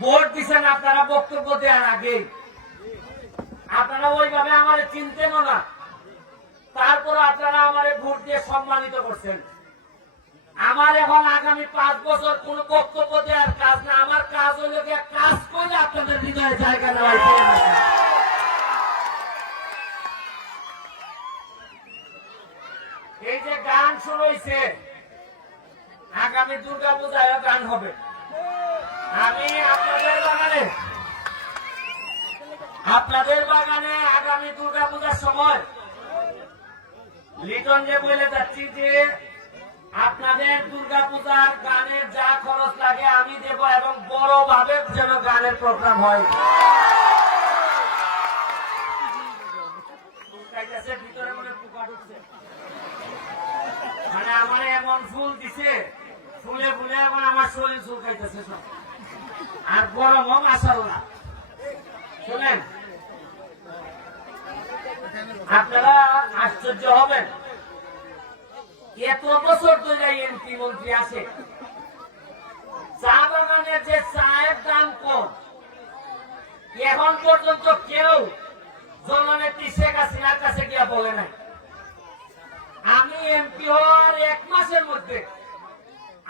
Vote দিচ্ছেন আপনারা বক্তব্য দেওয়ার আগে, আপনারা ওইভাবে আমার চিনতেন না, তারপর আপনারা আমার ভোট দিয়ে সম্মানিত করছেন। আমার এখন আগামী 5 বছর কোন বক্তব্য দেওয়ার কাজ না, আমার কাজ হইল কাজ করে আপনাদের হৃদয়ে জায়গা নেওয়া। এই যে গান শুরু হয়েছে, আগামী দুর্গা পূজায় গান হবে। আমি আপনাদের বাগানে আগামী দুর্গা পূজার সময় লিটন যে বলে যাচ্ছি যে আপনাদের দুর্গা পূজার গানের যা খরচ লাগে আমি দেব, এবং বড় ভাবে যেন গানের প্রোগ্রাম হয়। ভিতরে মনে পোকা ঢুকছে, মানে আমার এমন ফুল দিছে, ফুলে ফুলে এখন আমার শরীর চুলকাইতেছে সব, আর গরমও মাশাআল্লাহ। শুনেন, আপনারা আশ্চর্য হবেন, এত বছর ধরে এমপি মন্ত্রী আছে, চা বাগানের যে চায়ের দাম কম, এখন পর্যন্ত কেউ জননেত্রী শেখ হাসিনার কাছে গিয়া বলে নাই। আমি এমপি হওয়ার 1 মাসের মধ্যে,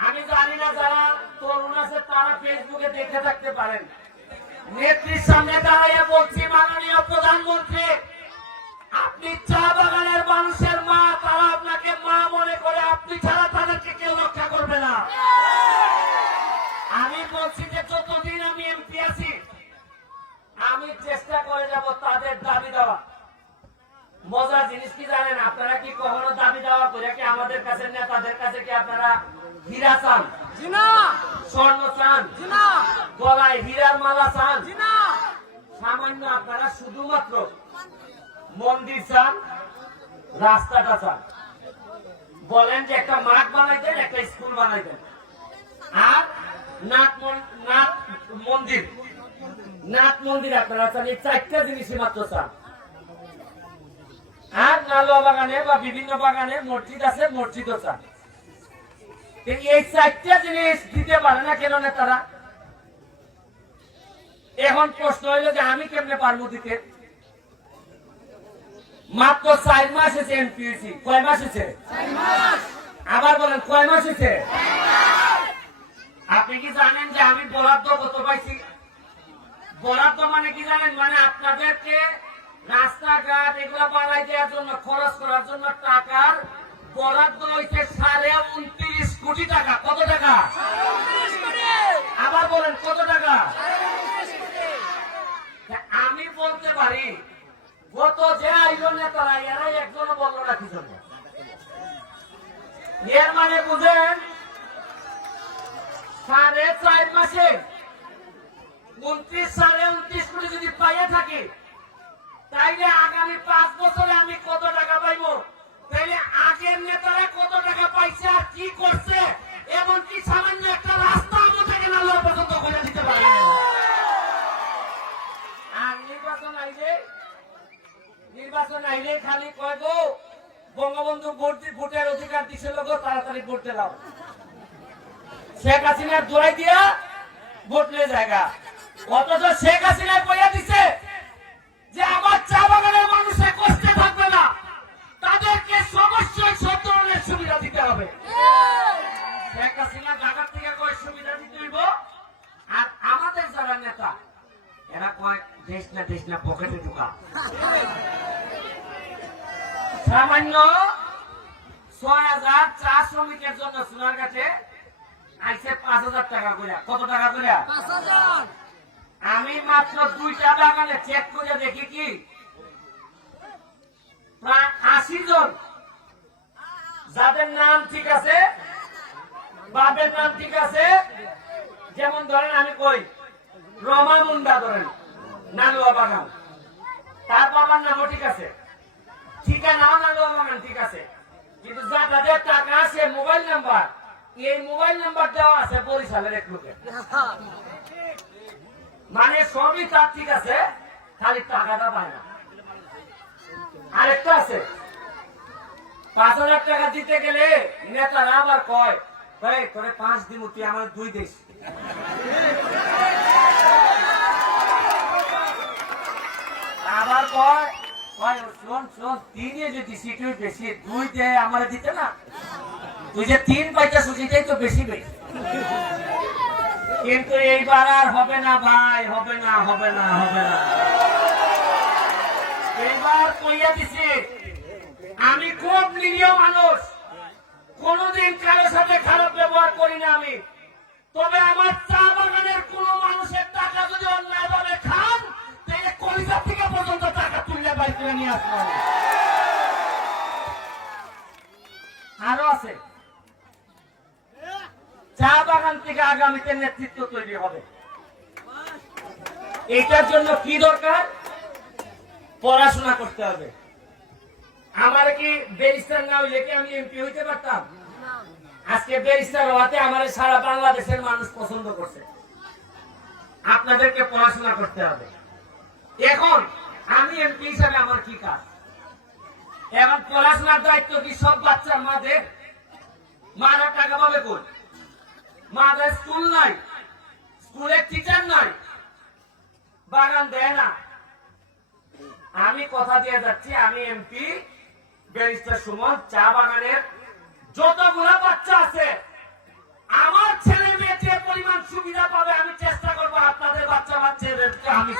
আমি জানি না যারা তরুণ আছে তারা ফেসবুকে দেখে থাকতে পারেন, নেত্রীর সামনে দাঁড়িয়ে বলছি, মাননীয় প্রধানমন্ত্রী, আপনি চা বাগানের মানুষের মা, তারা আপনাকে মা মনে করে, আপনি ছাড়া তাদেরকে কেউ রক্ষা করবে না। আমি বলছি যে যতদিন আমি এমপি আছি আমি চেষ্টা করে যাব তাদের দাবি দেওয়া। মজার জিনিস কি জানেন, আপনারা কি কখনো দাবি দেওয়া করে কি আমাদের কাছে, নেতাদের কাছে কি আপনারা হীরা চান? স্বর্ণ চান? গলায় হীরার মালা চান? সামান্য আপনারা শুধুমাত্র মন্দির চান, রাস্তাটা চান। বলেন যে একটা মাঠ বানাই দেন, একটা স্কুল বানাই দেন, আর নাথ মন্দির আপনারা চান। এই 4টা জিনিসই মাত্র চান। আর নালুয়া বাগানে বা বিভিন্ন বাগানে মসজিদ আছে, মসজিদও চান। এই 4টা জিনিস দিতে পারে না কেন নেতারা? এখন প্রশ্ন হইল যে আমি কেমনে পারবো দিতে? মাত্র 4 মাস হয়েছে এমপি হয়েছি। কয় মাস হয়েছে? আবার বলেন, কয় মাস হয়েছে? আপনি কি জানেন যে আমি বরাদ্দ কত পাইছি? বরাদ্দ মানে কি জানেন? মানে আপনাদেরকে রাস্তাঘাট এগুলো বানাই দেওয়ার জন্য, খরচ করার জন্য টাকার বরাদ্দ হয়েছে 29.5 কোটি টাকা। কত টাকা? আবার বলেন, কত টাকা? আমি বলতে পারি গত যে আইল নেতারা, এরাই একজনও বলল না কি জন্য। এর মানে বুঝেন, 4.5 মাসে 29 কোটি যদি পাইয়া থাকি, তাইলে আগামী 5 বছরে আমি কত টাকা পাইব? তাইলে আগের নেতারা কত টাকা পাইছে আর কি করছে, এমনকি সামান্য একটা রাস্তা আমাকে নালা পর্যন্ত করে দিতে পারে। আর নির্বাচন আইলে খালি কয় গো বঙ্গবন্ধু ভোটের অধিকার দিছিল গো, তাড়াতাড়ি ভোট দিলাম। শেখ হাসিনার দোয়াই দিয়া ভোট নিয়ে জায়গা, অথচ শেখ হাসিনা কইয়া দিছে যে আমার চা বাগানের মানুষের কষ্টে থাকবে না, তাদেরকে অবশ্যই সব ধরনের সুবিধা দিতে হবে। শেখ হাসিনা ঢাকার থেকে কয় সুবিধা দিতে হইব, আর আমাদের যারা নেতা এরা কয় দেশ না পকেটে ঢুকা। সামান্য 6,000 চা শ্রমিকের জন্য সোনার কাছে আইছে 5,000 টাকা করে। কত টাকা করে? 5,000। আমি মাত্র 2টা বাগানে চেক করে দেখি কি প্রায় 80 জন যাদের নাম ঠিক আছে, বাপের নাম ঠিক আছে, যেমন ধরেন আমি কই রমা মুন্ডা, ধরেন নালুয়া বাগান, তার বাবার নামও ঠিক আছে, ঠিকানাও নালুয়া বাগান ঠিক আছে, কিন্তু যাদের টাকা আছে মোবাইল নাম্বার, এই মোবাইল নাম্বার দেওয়া আছে বরিশালের এক লোকের। মানে সবই তার ঠিক আছে, খালি টাকাটা পায় না। আরেকটা আছে 5,000 টাকা দিতে গেলে নেতারা আবার কয় তোরে 5 দিন তুই আমার 2 দিস। শোন শোন, 3 যদি সিটই বেশি, 2 দে আমারে দিতে না। তুই যে 3 পাইতেছ সেটাই তো বেশি বেশি। কিন্তু এইবার আর হবে না ভাই, হবে না, হবে না, হবে না। এইবার কইয়া দিছি, আমি খুব নিরীহ মানুষ, কোনদিন কারোর সাথে খারাপ ব্যবহার করি না আমি। তবে আমার চা বাগানের কোন মানুষের টাকা যদি অন্যায়ভাবে খান, তাহলে কলিজা থেকে পর্যন্ত টাকা তুলে বাইর করে নিয়ে আসবো। আরো আছে, চা বাগান থেকে আগামীতে নেতৃত্ব তৈরি হবে। এটার জন্য কি দরকার? পড়াশোনা করতে হবে। আমার কি ব্যারিস্টার না হইলে কি আমি এমপি হইতে পারতাম? আজকে ব্যারিস্টার হওয়াতে আমার সারা বাংলাদেশের মানুষ পছন্দ করছে। আপনাদেরকে পড়াশোনা করতে হবে। এখন আমি এমপি হিসাবে আমার কি কাজ? এখন পড়াশোনার দায়িত্ব কি সব বাচ্চার মাদের? মারা টাকা পাবে কই? মাদের স্কুল নাই, স্কুলের টিচার নাই, বাগান দেয় না। আমি কথা দিয়ে যাচ্ছি, আমি এমপি ব্যারিস্টার সুমন, চা বাগানের যতগুলো বাচ্চা আছে, আমার ছেলে মেয়ে যে পরিমাণ সুবিধা পাবে, আমি চেষ্টা করবো আপনাদের বাচ্চা বাচ্চাদেরকে আমি